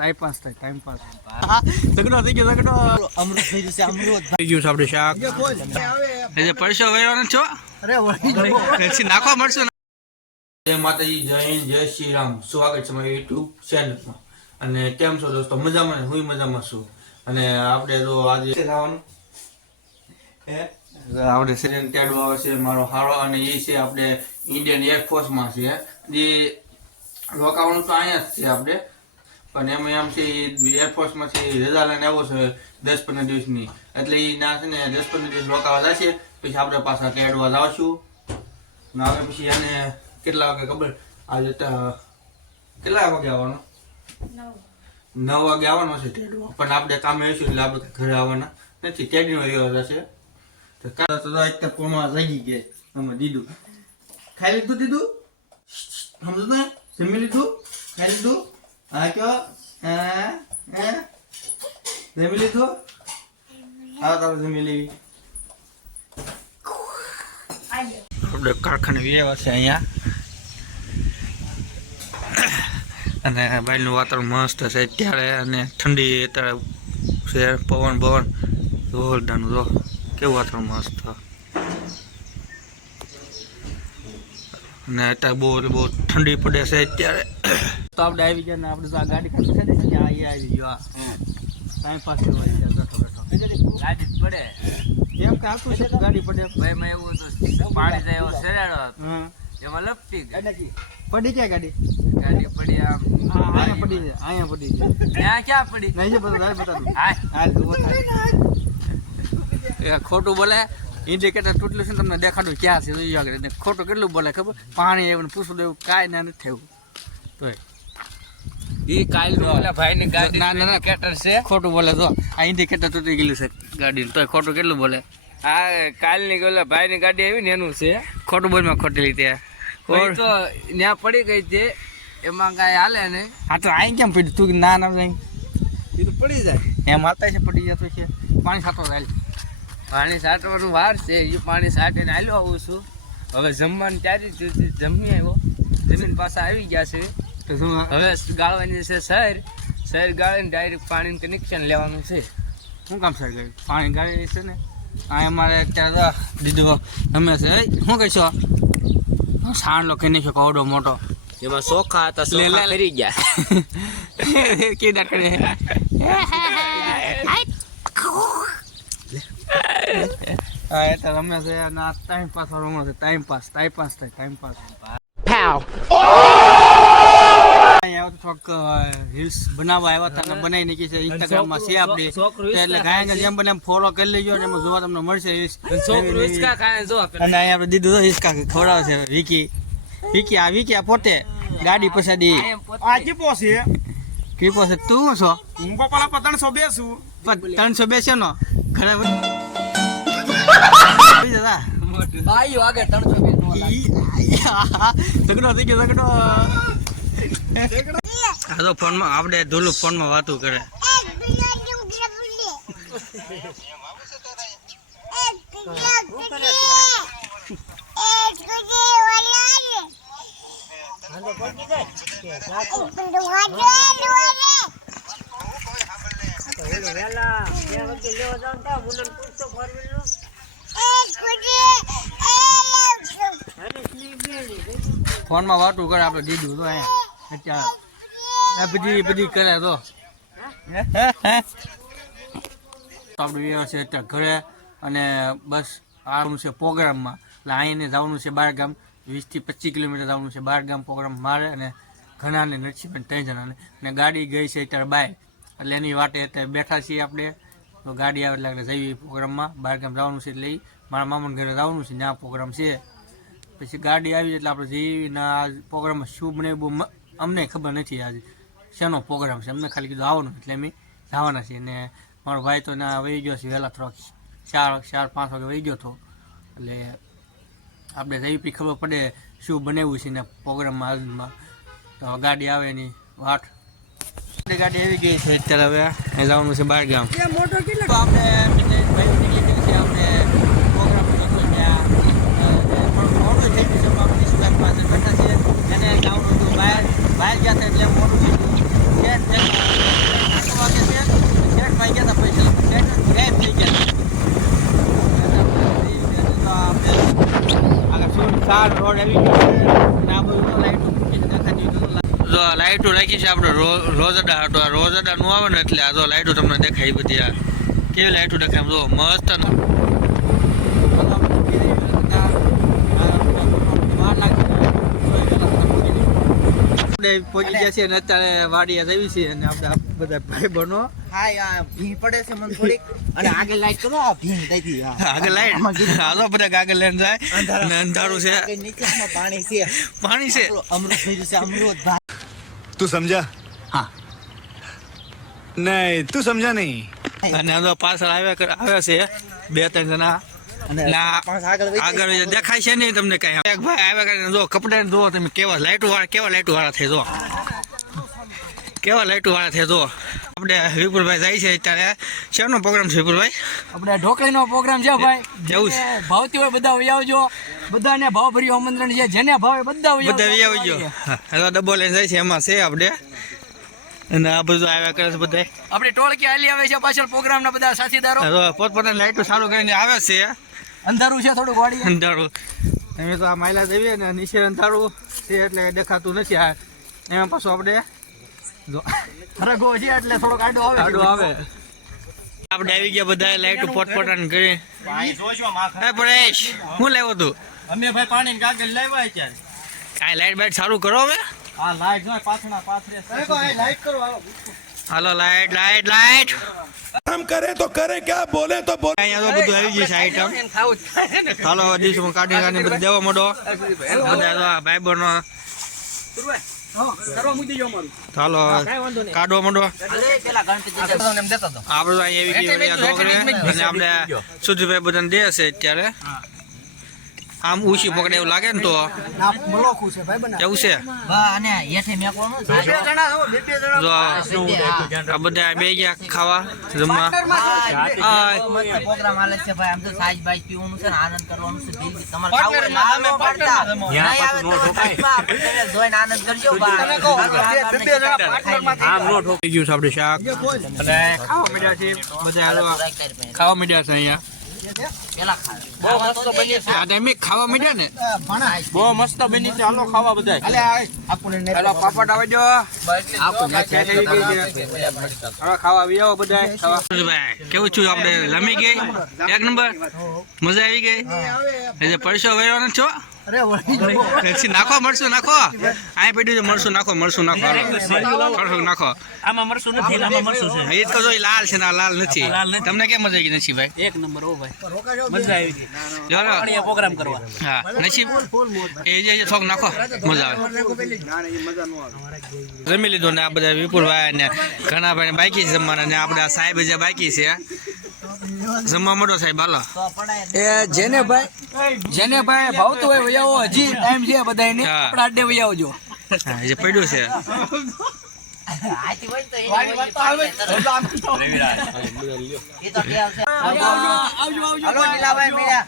Time pass થાય time pass ઝઘડો થઈ ગયો ઝઘડો અમૃત થઈ ગયું છે અમૃત. થઈ ગયું છે આપણે શાક. એટલે પરસો વહેવાનો છો? પછી નાખવા મળશે જય માતાજી જય હિન્દ જય શ્રી રામ. સ્વાગત છે મારી યુટ્યુબ ચેનલમાં અને કેમ છો દોસ્તો? મજામાં ને? હું મજામાં છું. અને આપણે તો આજે લાવવાનું આપણે સેન તેડવા આવે છે મારો હાળો અને એ છે આપણે ઇન્ડિયન એરફોર્સમાં છે. જે રોકાવાનું તો અહીંયા જ છે આપણે. પણ એમાં એમ છે એ એરફોર્સમાં છે રજા લઈને આવ્યો છે દસ પંદર દિવસની. એટલે એ ના છે ને દસ પંદર દિવસ રોકાવા જશે પછી આપણે પાછા કેડવા લાવશું. ને આવે પછી એને કેટલા વાગે ખબર? આજે કેટલા વાગે આવવાનો? નવ. વાગે આવવાનો છે તેડવા પણ આપણે કામે આવીશું એટલે આપણે ઘરે આવવાના નથી. તેડીનો વ્યવહાર હશે. તો કાલે તો તો કોમાં જાગી ગયા. અમે દીધું. ખાઈ લીધું દીધું? સમજો ને જમી લીધું? ખાઈ લીધું? હા કયો? હા હા જમી લીધું? હા, તારે જમી લેવી. આપણે કારખાને વ્યવહાર છે અહીંયા. અને બહારનું વાતાવરણ મસ્ત છે અત્યારે અને ઠંડી અત્યારે છે, પવન પવન જોરદારનું જો. કેવું વાતાવરણ મસ્ત. અને અત્યારે બહુ બહુ ઠંડી પડે છે અત્યારે. તો આપણે આવી ગયા ને આપણે તો આ ગાડી ખાલી છે ને ત્યાં અહીંયા આવી ગયો ટાઈમ પાસ કરવા છે બેઠો બેઠો. ગાડી પડે. એમ કે આખું છે તો ગાડી પડે. ભાઈ માં એવું તો પાણી જાય એવો સરેડો હા એમાં લપટી ગઈ. પડી ક્યાં ગાડી? ગાડી પડી આમ. હા અહીંયા પડી છે અહીંયા પડી છે. ત્યાં ક્યાં પડી? નહીં છે બધા બતા દઉં હાય હાલ તો એ ખોટું બોલે. ઇન્ડિકેટર તૂટેલું છે ને તમને દેખાડું ક્યાં છે જોઈ આગળ. ને ખોટું કેટલું બોલે ખબર? પાણી એવું ને પૂછવું એવું કાંઈ ના નથી થયું. તોય. ઈ કાલનું ઓલા ભાઈ ની ગાડી ના, ના. ઇન્ડિકેટર છે. ખોટું બોલે તો આ ઇન્ડિકેટર તૂટી ગયેલું છે ગાડીનું. તોય ખોટું કેટલું બોલે? આ કાલની ઓલા ભાઈ ની ગાડી આવી ને એનું છે. ખોટું બોલમાં ખોટી લીધી તો ત્યાં પડી ગઈ છે. એમાં કાંઈ હાલે નહીં. હા તો અહીં કેમ પડ્યું? તું ના ના જાય એ તો પડી જાય. એમ માતા છે પડી જતું છે. પાણી ખાતો જાય પાણી સાટવાનું વાર છે. એ પાણી સાટીને હાલ્યો આવું છું. હવે જમવાનું ત્યારે જ જમી આવ્યો. જમીન પાછા આવી ગયા છે. તો હવે ગાળવાની છે શહેર શહેર ગાળીને ડાયરેક્ટ પાણીનું કનેક્શન લેવાનું છે. શું કામ સર ગયું પાણી ગાળી છે ને? આ અમારે અત્યારે દીધું અમે છે. શું કહીશો સાણલો કઈ નાખ્યો કવડો મોટો. એમાં ચોખા હતા લે, ફરી ગયા. કીધા કરે. હા એ તો રમે છે અને ટાઈમ પાસ રમે છે. ટાઈમ પાસ ટાઈમ પાસ થાય ટાઈમ પાસ તો થોડોક રીલ્સ બનાવવા આવ્યા હતા બનાવી નાખી છે. ઇન્સ્ટાગ્રામમાં છે આપણે. એટલે ગાય જેમ બને એમ ફોલો કરી લેજો અને એમાં જોવા તમને મળશે રીલ્સ. અને અહીંયા આપણે દીધું તો હિસકા ખવડાવે છે વિકી. વિકી આ વિકી આ પોતે. ગાડી પછાડી. આ કીપો છે. કીપો છે. તું છો? હું પપ્પાના ત્રણસો સો બેસું ત્રણસો બેસે નો? ઘરે દાદા આયુ આગળ ત્રણસો બે. ઝઘડો થઈ ગયો ઝઘડો. આ તો ફોનમાં, આપણે ફોન ફોનમાં વાતું કરે. ફોનમાં વાતું કરે આપણે દીધું તો અહીંયા. અત્યારે આ બધી બધી કરે તો. આપણે વ્યવહાર અત્યારે ઘરે અને બસ આવવાનું છે પ્રોગ્રામમાં. એટલે અહીંને જવાનું છે બાર ગામ વીસથી પચીસ કિલોમીટર જવાનું છે બાર ગામ પ્રોગ્રામ મારે અને ઘણાને પણ ત્રણ જણાને. અને ગાડી ગઈ છે અત્યારે બાય એટલે એની વાટે અત્યારે બેઠા છીએ આપણે. તો ગાડી આવે એટલે આપણે જઈએ પ્રોગ્રામમાં. બાર ગામ જવાનું છે એટલે મારા મામાના ઘરે જવાનું છે, ત્યાં પ્રોગ્રામ છે. પછી ગાડી આવી એટલે આપણે જઈએ ના પ્રોગ્રામમાં શું બને બહુ અમને ખબર નથી આજે શેનો પ્રોગ્રામ છે. અમને ખાલી કીધું આવવાનું એટલે અમે જવાના છીએ. ને મારો ભાઈ તો ના વહી ગયો છે વહેલા થોડોક ચાર ચાર પાંચ વાગે વહી ગયો હતો. એટલે આપણે જઈ પી ખબર પડે શું બનાવ્યું છે ને પ્રોગ્રામમાં હાલમાં. તો ગાડી આવે એની વાટ. ગાડી આવી ગઈ છે અત્યારે હવે. જવાનું છે બહાર ગામ. તો આપણે બંને ભાઈઓ નીકળી ગયા છે આપણે પ્રોગ્રામ હતો ત્યાં અ, થોડું મોડું થઈ ગયું છે પણ આપણે સુરત પાસે બેઠા છીએ એને જવાનું હતું બહાર બહાર ગયા હતા એટલે મોડું થઈ ગયું છે જ નહીં. રોડ આવી ગયો. જો આ લાઈટો રાખી છે આપણે રો- રોઝડા હતો આ રોઝડા નું આવે ને એટલે આ જો લાઈટો તમને દેખાય બધી આ. કેવી લાઈટો દેખાય જો મસ્ત પહોંચી ગયા છે અને અત્યારે વાડીએ જવી છે અને આપણે બધા ભાઈ બનો તું સમજા? નહીં અને પાછળ આવ્યા આવ્યા છે. બે ત્રણ જણા. આગળ દેખાય છે નહીં તમને કઈ. ભાઈ આવ્યા જો કપડા ને જો તમે કેવા લાઈટ વાળા કેવા લાઈટ વાળા થઈ જો. કેવા લાઈટો વાળા છે જો? આપણે વિપુલભાઈ જાય છે અત્યારે. શેનો પ્રોગ્રામ છે વિપુલભાઈ? આપણે ઢોકળીનો પ્રોગ્રામ છે ભાઈ. જવું છે. ભાવતી હોય બધા આવજો. બધાને ભાવભર્યું આમંત્રણ છે. જેને ભાવે બધા બધા આવજો. હા ડબ્બો લઈને જાય છે. એમાં છે આપણે. અને આ બધું આવ્યા કરે છે બધા આપણી ટોળકી હાલી આવે છે પાછળ પ્રોગ્રામના બધા સાથીદારો. પોતપોતાની લાઈટો ચાલુ કરીને આવે છે. અંધારું છે થોડુંક વાળી અંધારું. અમે તો આ માયલા દેવી ને નીચે અંધારું છે એટલે દેખાતું નથી આ. એમાં પાછું આપણે રગો આવી. ગયા બધા લાઈટ પોટપટાન કરી. હું લેવો લાઈટ બાઈટ સારું કરો હવે? હાલો. Light light light. કામ કરે તો કરે ક્યાં બોલે તો બોલે. બધું આવી ગયું છે હાલો ડીશમાં કાઢી કાઢી દેવા મોડો. બધા ભાઈ બનો હાલો કાઢવા માંડો. અરે પેલા ગણપતિ દાદા એમ દેતા હતા. આપણે સુધીભાઈ બધાને દે છે અત્યારે. આમ ઊંચી પકડે એવું લાગે ને તો? મલોખું છે ભાઈ બના એવું છે? અને હેઠે મેકવાનું બે બે જણા હો બે બે જણા. આ બધા બે ગયા ખાવા જમવા. આ પ્રોગ્રામ હાલે છે ભાઈ. આમ તો સાઈજ બાઈજ પીવાનું છે ને આનંદ કરવાનું છે દિલ તમારે ખાવું હોય લાલ પાડતા નહીં આવે તો સાઈજમાં જોઈને આનંદ કરજો બા. બે બે જણા આમ નો ઠોકી ગયું છે આપણે શાક અને ખાવા મીડિયા છે. બધા ખાવા માંડ્યા છે અહીંયા. પેલા ખાય બહુ મસ્ત બની છે. આ ટાઈમે ખાવા માંડ્યા ને? બહુ મસ્ત બની છે. હાલો ખાવા બધા હેલો પાપડ આવી દો ખાવા આવી જાઓ બધા કેવું છું આપણે? લમી ગઈ? એક નંબર? મજા આવી ગઈ? એટલે પરસો વેરવાનો છો? પછી નાખો મરસું નાખો. અહીં પડ્યું છે મરસું નાખો મરસું નાખો. મરસું નાખો. આમાં મરસું નથી આમાં મરસું છે. એ જ કહો લાલ છે ને લાલ નથી. તમને કેમ મજા આવી નથી ભાઈ? એક નંબર હો ભાઈ. મજા આવી ગઈ. ચાલો પ્રોગ્રામ કરવા. હા નસીબ. એ જે જે થોક નાખો. મજા આવે. જમી લીધું ને આ બધા વિપુલભાઈ ને ઘણા ભાઈ બાકી છે જમવાના ને આપણે આ સાહેબ જે બાકી છે. જમવા મળો સાહેબ હાલો. એ જેને ભાઈ જેને ભાઈ ભાવતું હોય વયાવો હજી ટાઈમ છે બધાને. આપણા અડ્ડે વહી જો હા, જે પડ્યું છે. આવજો આવજો. આવજો નીલાભાઈ મીરા.